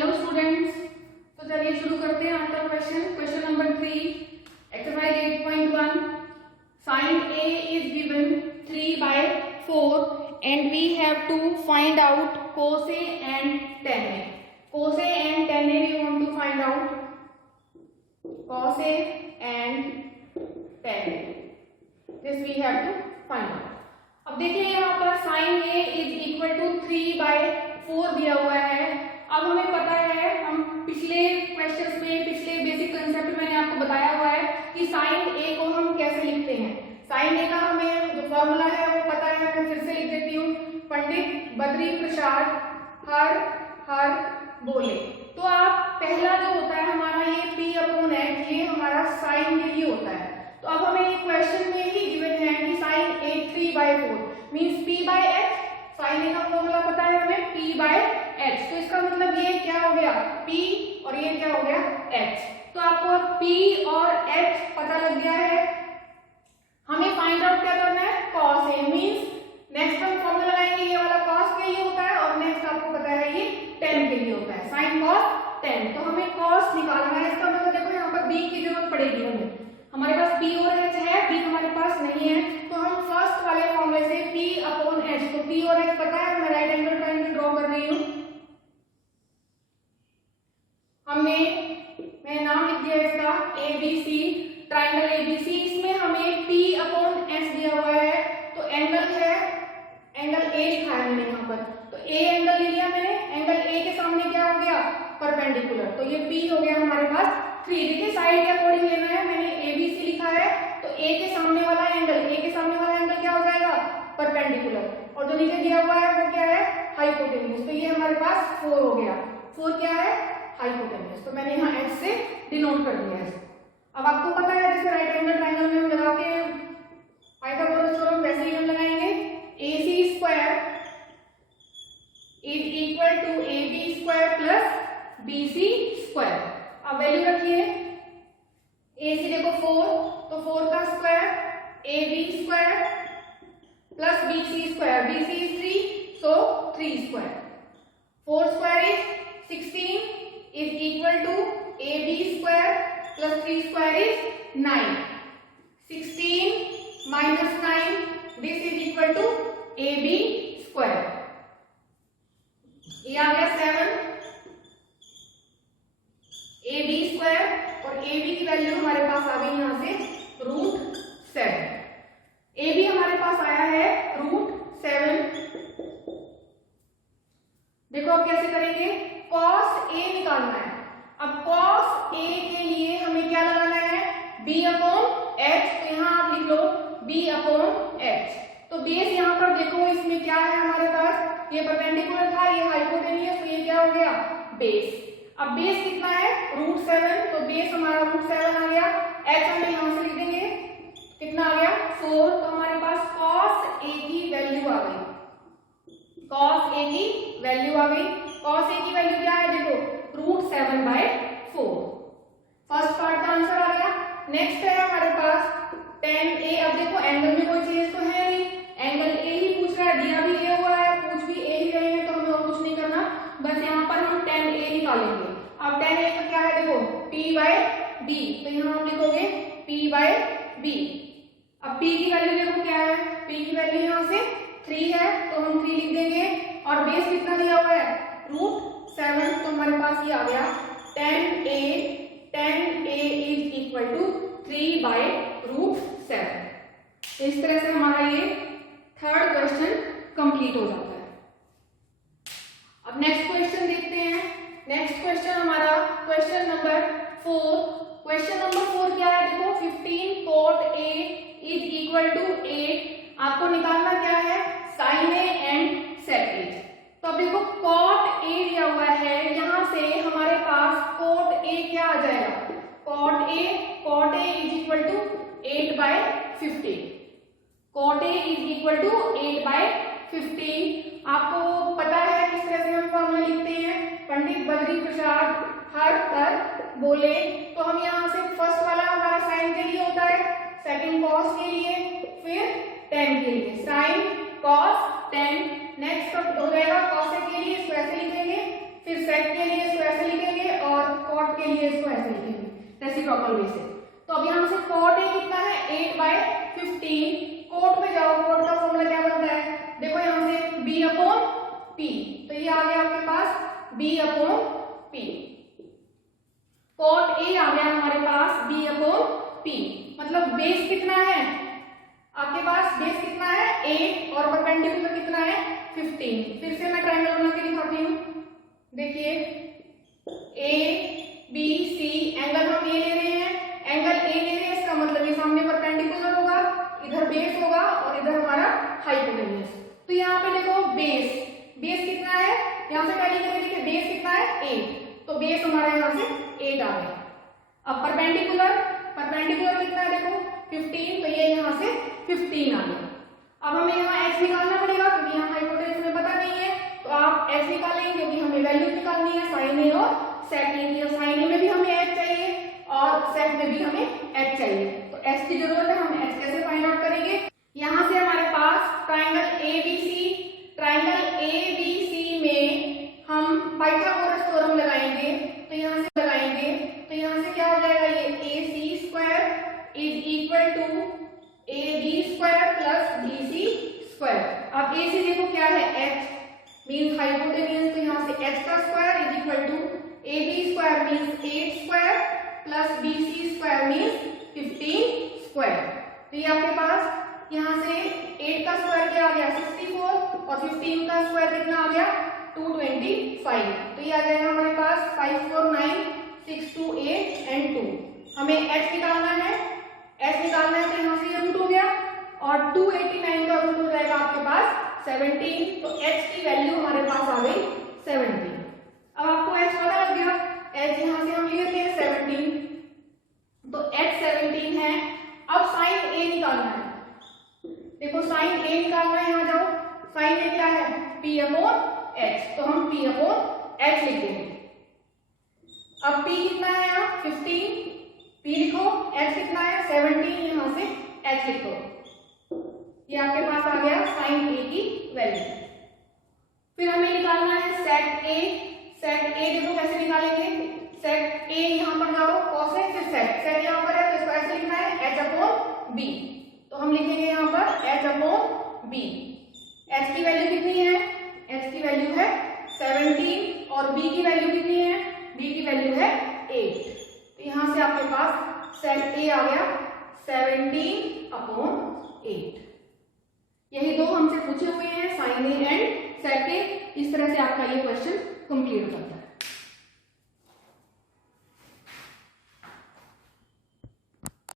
Hello students, तो चलिए शुरू करते हैं आज का question number 3, exercise 8.1। Sine A is given 3/4 and we have to find out cos A and tan A. cos A and tan A we want to find out. cos A and tan A. This we have to find out. अब देखिए यहाँ पर sine A is equal to 3/4 दिया हुआ है। अब हमें पता है, हम पिछले क्वेश्चंस में, पिछले बेसिक कंसेप्ट मैंने आपको बताया हुआ है कि साइन A को हम कैसे लिखते हैं। साइन A का हमें जो फॉर्मूला है वो पता है, मैं फिर से लिख देती हूँ। पंडित बद्री प्रसाद हर बोले। तो आप पहला जो होता है हमारा ये P/H, ये हमारा साइन के लिए होता है। तो अब हमें क्वेश्चन में ही गिवन है कि sine A 3/4 means P/H। Sine A का फॉर्मूला पता है हमें P/H, तो इसका मतलब ये क्या हो गया P और ये क्या हो गया H। तो आपको P और H पता लग गया है। हमें फाइंड आउट क्या करना है, cos A मींस नेक्स्ट हम फॉर्मूला लगाएंगे, ये वाला cos के लिए होता है और नेक्स्ट आपको पता है ये tan के लिए होता है, sin cos tan। तो हमें cos निकालना है, इसका मतलब देखो यहाँ पर b की जरूरत पड़ेगी हमें। हमारे पास P और H है, B हमारे पास नहीं है, तो हम फर्स्ट वाले फॉर्मूले से P/H, तो P और H पता है, मैं राइट एंगल ट्रायंगल ड्रॉ कर रही हूँ। मैं नाम लिख दिया इसका ABC, ट्रायंगल ABC। इसमें हमें P/H दिया हुआ है, तो एंगल है, एंगल A लिखा है मैंने यहाँ पर, तो A एंगल ले लिया मैंने। एंगल A के सामने क्या हो गया, परपेंडिकुलर, तो ये P हो गया हमारे पास 3। देखिए साइड के अकॉर्डिंग लेना है, मैंने ABC लिखा है, तो A के सामने वाला एंगल क्या हो जाएगा, परपेंडिकुलर, और जो नीचे दिया हुआ है वो क्या है, हाइपोटेन्यूज। तो ये हमारे पास 4 हो गया। 4 क्या है, हाइपोटेन्यूज, तो मैंने यहाँ H से डिनोट कर दिया है। अब आपको पता है जैसे राइट एंगल ट्रायंगल में हम लगा के पाइथागोरस थ्योरम वैसे ही हम लगाएंगे। AC² is equal to AB² plus BC²। अब वैल्यू रखिए, AC देखो 4, तो 4 का square AB² plus BC², BC is 3, so 3²। 4² is 16 is equal to AB² plus 3² is 9। 16 minus 9, this is equal to AB²। ये आ गया 7। AB² और AB की value हमारे पास आ गई यहाँ से √7। AB हमारे पास आया है √7। देखो अब कैसे करेंगे, cos A निकालना है। अब cos A के लिए हमें क्या लगाना है, B/H, तो यहाँ आप लिख लो B/H। तो बेस यहाँ पर देखो, इसमें क्या है हमारे पास, ये परपेंडिकुलर था, ये हाइपोटेन्यूज, तो ये क्या हो गया बेस। अब बेस कितना है √7, तो बेस हमारा √7 आ गया। H हमें यहाँ से लिख देंगे, कितना आ गया 4, तो हमारे पास cos A की वैल्यू आ गई। cos A की वैल्यू आ गई। cos A की वैल्यू क्या है, देखो √7/4। फर्स्ट पार्ट का आंसर आ गया। नेक्स्ट है हमारे पास tan A। अब देखो एंगल में कोई चेंज तो है नहीं, एंगल A ही पूछ रहा है, दिया भी A हुआ है, पूछ भी A ही रहे हैं, तो हमें और कुछ नहीं करना, बस यहाँ पर हम tan A निकालेंगे। अब tan A का क्या है, देखो P/B, तो यहाँ हम लिखोगे P/B। अब P की वैल्यू देखो क्या है, P की वैल्यू यहाँ से 3 है, तो हम 3 लिख देंगे, और बेस कितना दिया हुआ है √7, तो हमारे पास ये आ गया tan A is equal to 3/√7। इस तरह से हमारा ये थर्ड क्वेश्चन कंप्लीट हो जाता है। अब नेक्स्ट क्वेश्चन देखते हैं। नेक्स्ट क्वेश्चन हमारा क्वेश्चन नंबर 4। क्वेश्चन नंबर 4 क्या है, देखो 15 cot A is equal to 8। आपको निकालना क्या है, sin A and sec A। तो अब देखो cot A दिया हुआ है, यहाँ से हमारे पास cot A क्या आ जाएगा, cot A is equal to 8/15। cot A is equal to 8/15। आपको पता है किस तरह से हम फॉर्मूला लिखते हैं, पंडित बद्री प्रसाद हर बोले। तो हम यहाँ से फर्स्ट वाला हमारा साइन के लिए होता है, सेकंड cos के लिए, फिर tan के लिए, sin cos tan। नेक्स्ट हो जाएगा cos के लिए इसको ऐसे लिखेंगे, फिर sec के लिए इसको ऐसे कॉट के लिए इसको ऐसे लिखेंगे रेसिप्रोकल वे से। तो अब यहाँ से कॉट ए कितना है 8/15, कोट में जाओ, कोट का फॉर्मूला क्या बनता है देखो यहाँ से B/P, तो ये आ गया आपके पास B/P, कॉट ए आ गया हमारे पास B/P, मतलब बेस कितना है आपके पास, बेस कितना है 8 और परपेंडिकुलर कितना है 15। फिर से मैं ट्रायंगल बना के दिखाती हूँ, देखिए ABC, एंगल हम ए ले रहे हैं, एंगल ए ले रहे हैं, इसका मतलब ये सामने परपेंडिकुलर होगा, इधर बेस होगा और इधर हमारा हाइपोटेन्यूज। तो यहाँ पे देखो बेस, बेस कितना है यहाँ से पहले करके देखिए बेस कितना है 8, तो बेस हमारा यहाँ से 8 आ गया। अब परपेंडिकुलर, परपेंडिकुलर कितना है देखो 15, तो ये यहाँ से 15 आ गया। अब हमें यहाँ h निकालना पड़ेगा क्योंकि यहाँ हाइपोटेन्यूज हमें पता नहीं है, तो आप h निकालेंगे क्योंकि हमें वैल्यू निकालनी है साइन ए और सेक ए की। साइन ए में भी हमें h चाहिए और सेक में भी हमें h चाहिए, तो h की जरूरत है, हम h कैसे फाइंड आउट करेंगे। यहाँ से हमारे पास ट्राइंगल ABC, ट्राइंगल ABC में हम पाइथागोरस थ्योरम लगाएंगे, तो यहाँ से लगाएंगे तो यहाँ से क्या हो जाएगा ये AC² is equal to AB² plus BC²। अब AC देखो क्या है h मीन्स हाइपोटेन्यूज, तो यहाँ से h का square is equal to AB² means 8² plus BC² means 15²। तो ये आपके पास यहाँ से 8 का स्क्वायर क्या आ गया 64 और 15 का स्क्वायर कितना आ गया 225, तो ये आ जाएगा हमारे पास 5, 4, 9, 6, 2, 8 एंड 2। हमें h निकालना है, h निकालना है तो यहाँ से ये रूट हो गया और 289 का रूट हो जाएगा आपके पास 17, तो h की वैल्यू हमारे पास आ गई 17। अब आपको h पता लग गया, h यहाँ से हम लेते हैं 17, तो h 17 है। अब साइन a निकालना है, देखो साइन a निकालना है, यहाँ जाओ, साइन a क्या है P/H, तो हम P/H लिख देंगे। अब P कितना है यहाँ 15, P लिखो, H कितना है 17, यहाँ से H लिखो, ये आपके पास आ गया साइन a की वैल्यू। फिर हमें निकालना है सेक a, सेक a देखो कैसे निकालेंगे, सेक a यहाँ पर जाओ, कोसेक फिर सेक, सेक यहाँ पर है तो इसको ऐसे लिखना है H/B, तो हम लिखेंगे यहाँ पर H/B। H की वैल्यू कितनी है, H की वैल्यू है 17 और B की वैल्यू कितनी है, B की वैल्यू है 8, तो यहाँ से आपके पास सेक a आ गया 17/8। यही दो हमसे पूछे हुए हैं साइन ए एंड सेक ए, इस तरह से आपका ये क्वेश्चन कंप्लीट होता है।